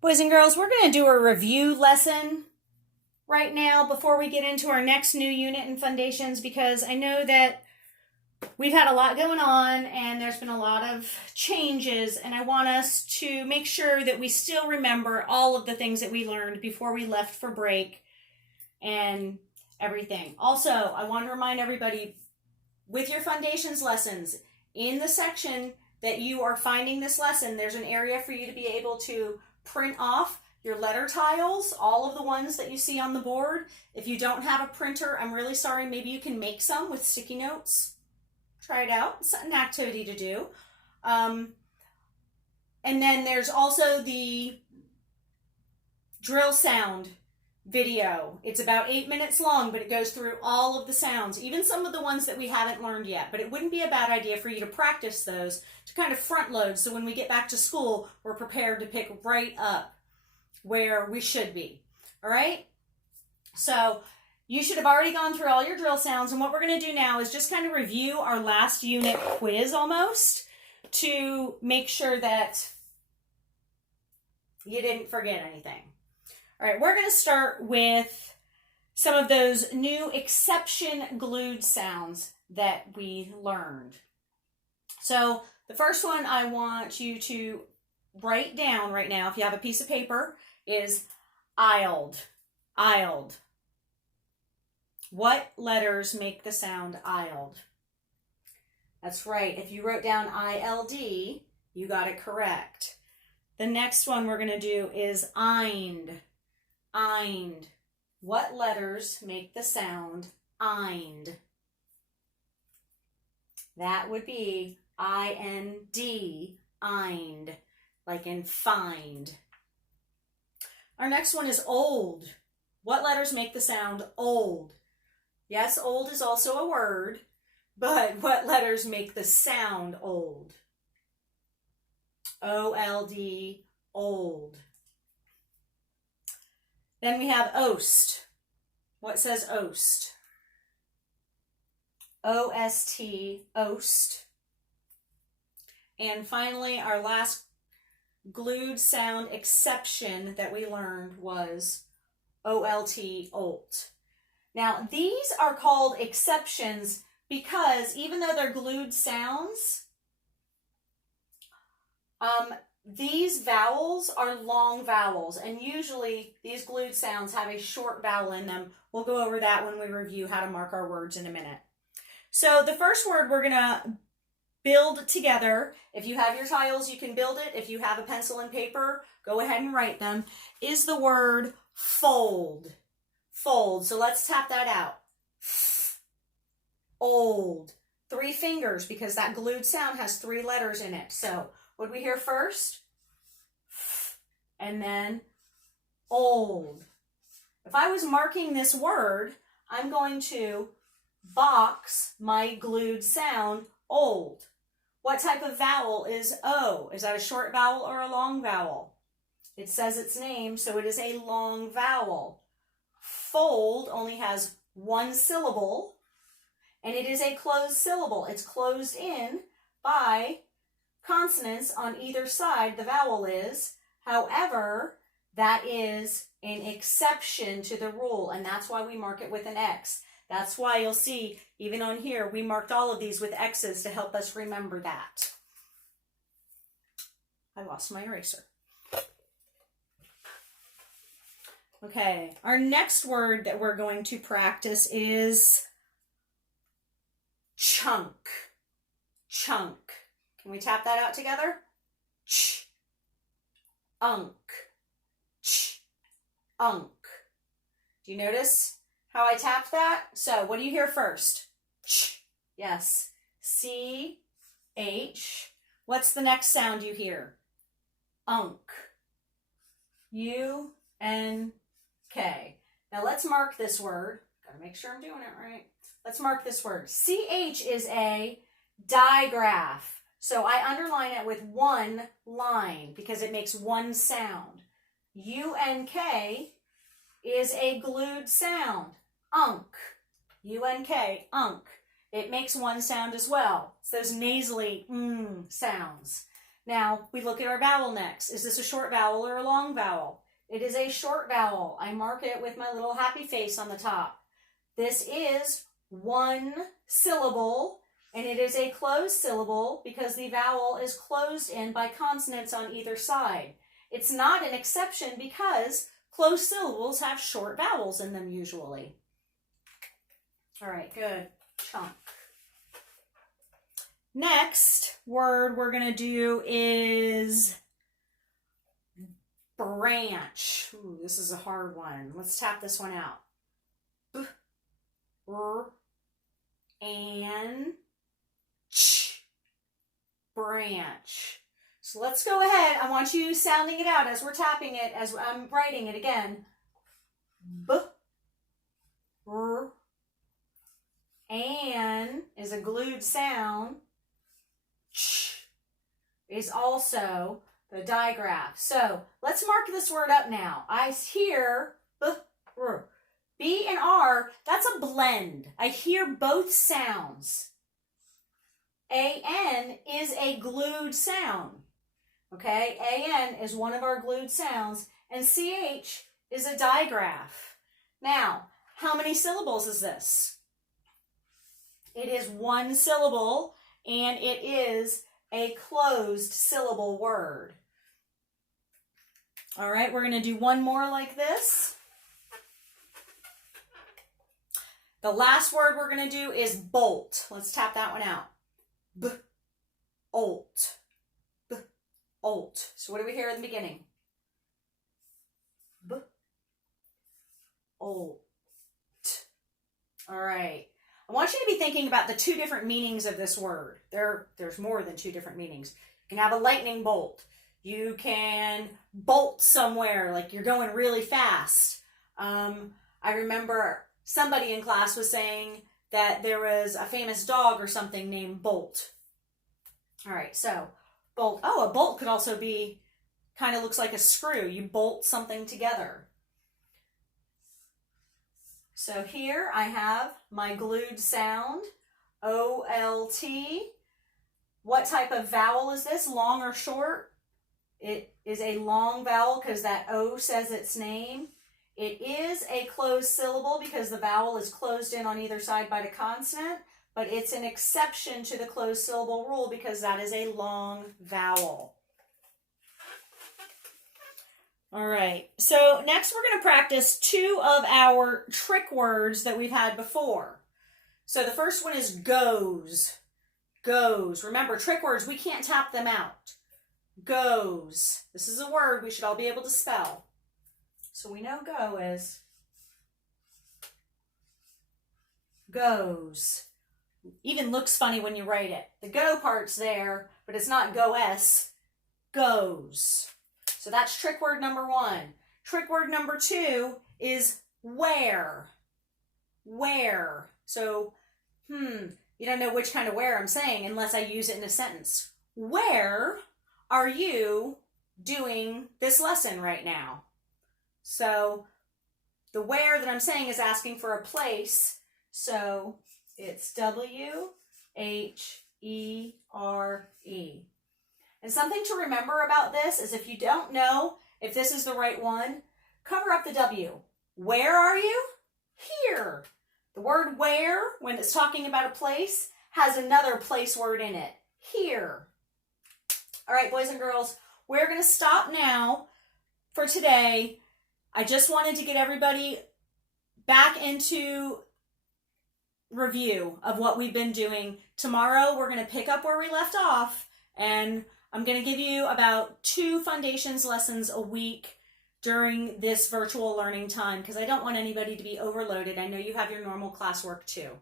Boys and girls, we're going to do a review lesson right now before we get into our next new unit in FUNdations, because I know that we've had a lot going on and there's been a lot of changes, and I want us to make sure that we still remember all of the things that we learned before we left for break and everything. Also, I want to remind everybody, with your FUNdations lessons, in the section that you are finding this lesson, there's an area for you to be able to print off your letter tiles, all of the ones that you see on the board. If you don't have a printer, I'm really sorry. Maybe you can make some with sticky notes. Try it out. It's an activity to do. And then there's also the drill sound video. It's about 8 minutes long, but it goes through all of the sounds, even some of the ones that we haven't learned yet. But it wouldn't be a bad idea for you to practice those to kind of front load, so when we get back to school, we're prepared to pick right up where we should be. All right? So you should have already gone through all your drill sounds, and what we're going to do now is just kind of review our last unit quiz almost to make sure that you didn't forget anything. All right, we're going to start with some of those new exception glued sounds that we learned. So the first one I want you to write down right now, if you have a piece of paper, is "iled." Iled. What letters make the sound "iled"? That's right. If you wrote down I-L-D, you got it correct. The next one we're going to do is "ind." Ind. What letters make the sound "ind"? That would be I-N-D, ind, like in find. Our next one is "old." What letters make the sound "old"? Yes, old is also a word, but what letters make the sound "old"? O-L-D, old. Then we have "ost." What says "ost"? O-S-T, ost. And finally, our last glued sound exception that we learned was O-L-T, olt. Now, these are called exceptions because even though they're glued sounds, these vowels are long vowels, and usually these glued sounds have a short vowel in them. We'll go over that when we review how to mark our words in a minute. So the first word we're going to build together, if you have your tiles, you can build it. If you have a pencil and paper, go ahead and write them, is the word "fold." Fold. So let's tap that out. Old. 3 fingers, because that glued sound has 3 letters in it. So what did we hear first? And then old. If I was marking this word, I'm going to box my glued sound old. What type of vowel is O? Is that a short vowel or a long vowel? It says its name, so it is a long vowel. Fold only has 1 syllable, and it is a closed syllable. It's closed in by consonants on either side the vowel is. However, that is an exception to the rule, and that's why we mark it with an X. That's why you'll see, even on here, we marked all of these with X's to help us remember that. I lost my eraser. Okay, our next word that we're going to practice is chunk. Chunk. Can we tap that out together? Ch. Unk. Ch. Unk. Do you notice how I tapped that? So what do you hear first? Ch. Yes. C. H. What's the next sound you hear? Unk. U. N. K. Now let's mark this word. Gotta make sure I'm doing it right. Let's mark this word. CH is a digraph. So I underline it with 1 line because it makes 1 sound. UNK is a glued sound. Unk. UNK, unk. It makes 1 sound as well. It's those nasally sounds. Now, we look at our vowel next. Is this a short vowel or a long vowel? It is a short vowel. I mark it with my little happy face on the top. This is one syllable, and it is a closed syllable because the vowel is closed in by consonants on either side. It's not an exception because closed syllables have short vowels in them usually. All right, good. Chunk. Next word we're going to do is branch. Ooh, this is a hard one. Let's tap this one out. B, r, and ch. Branch. So let's go ahead. I want you sounding it out as we're tapping it, as I'm writing it again. B, r, and is a glued sound. Ch is also the digraph. So let's mark this word up now. I hear b, r. B and R, that's a blend. I hear both sounds. A-N is a glued sound. Okay, A-N is one of our glued sounds, and C-H is a digraph. Now, how many syllables is this? It is one syllable, and it is a closed syllable word. All right, we're going to do one more like this. The last word we're going to do is bolt. Let's tap that one out. B-olt. B-olt. So what do we hear at the beginning? B-olt. All right. I want you to be thinking about the two different meanings of this word. There's more than two different meanings. You can have a lightning bolt. You can bolt somewhere, like you're going really fast. I remember somebody in class was saying that there was a famous dog or something named Bolt. All right, so bolt. Oh, a bolt could also be, kind of looks like a screw. You bolt something together. So here I have my glued sound, O-L-T. What type of vowel is this, long or short? It is a long vowel because that O says its name. It is a closed syllable because the vowel is closed in on either side by the consonant, but it's an exception to the closed syllable rule because that is a long vowel. All right, so next we're going to practice two of our trick words that we've had before. So the first one is goes. Goes. Remember, trick words, we can't tap them out. Goes. This is a word we should all be able to spell. So we know go is goes. Even looks funny when you write it. The go part's there, but it's not go-s. Goes. So that's trick word number one. Trick word number two is where. Where. So, you don't know which kind of where I'm saying unless I use it in a sentence. Where are you doing this lesson right now? So the where that I'm saying is asking for a place. So it's W-H-E-R-E. And something to remember about this is if you don't know if this is the right one, cover up the W. Where are you? Here. The word where, when it's talking about a place, has another place word in it. Here. All right, boys and girls, we're going to stop now for today. I just wanted to get everybody back into review of what we've been doing. Tomorrow, we're going to pick up where we left off, and I'm going to give you about 2 FUNdations lessons a week during this virtual learning time because I don't want anybody to be overloaded. I know you have your normal classwork too.